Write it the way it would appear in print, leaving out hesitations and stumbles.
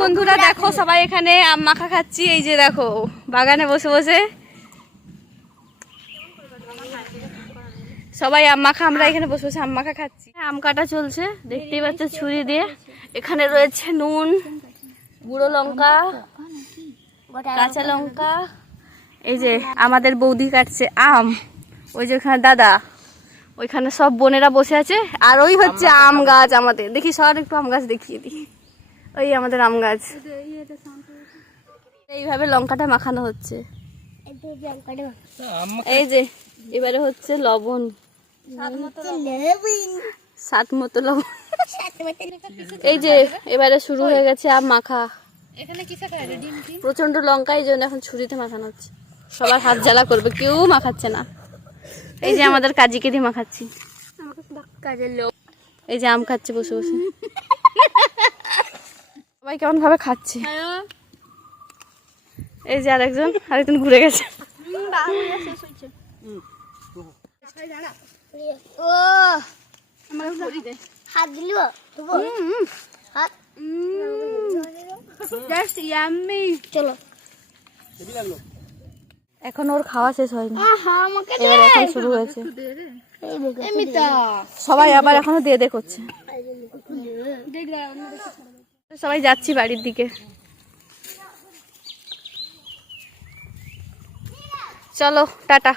বন্ধুরা দেখো সবাই এখানে আম মাখা খাচ্ছি। এই যে দেখো বাগানে বসে বসে সবাই আম মাখা, আমরা এখানে বসে বসে আম মাখা খাচ্ছি। আম কাটা চলছে দেখতেই পাচ্ছ ছুরি দিয়ে। এখানে রয়েছে নুন, গুঁড়ো লঙ্কা, কাঁচা লঙ্কা। এই যে আমাদের বৌদি কাটছে আম, ওই যে ওখানে দাদা, ওইখানে সব বোনেরা বসে আছে। আর ওই হচ্ছে আম গাছ আমাদের। দেখি সর একটু আম গাছ দেখিয়ে দিই। ওই আমাদের আম গাছ। এইভাবে লঙ্কাটা মাখানো হচ্ছে। এই যে এবারে হচ্ছে লবণ, স্বাদ মতো লবণ। এই যে এবারে শুরু হয়ে গেছে আম মাখা। প্রচন্ড লঙ্কা, এই জন্য এখন ছুরিতে মাখানো হচ্ছে। সবার হাত জ্বালা করবে, কেউ মাখাচ্ছে না। এই যে আমাদের কাজিকে দিয়ে মাখাচ্ছি। কাজের লোক এই যে আম খাচ্ছে বসে বসে। সবাই কেমন ভাবে খাচ্ছে। এই যে আরেকজন ঘুরে গেছে। এখন ওর খাওয়া শেষ হয়নি, এবার এখন শুরু হয়েছে। সবাই আবার এখনো দে করছে। সবাই যাচ্ছি বাড়ির দিকে। চলো টাটা।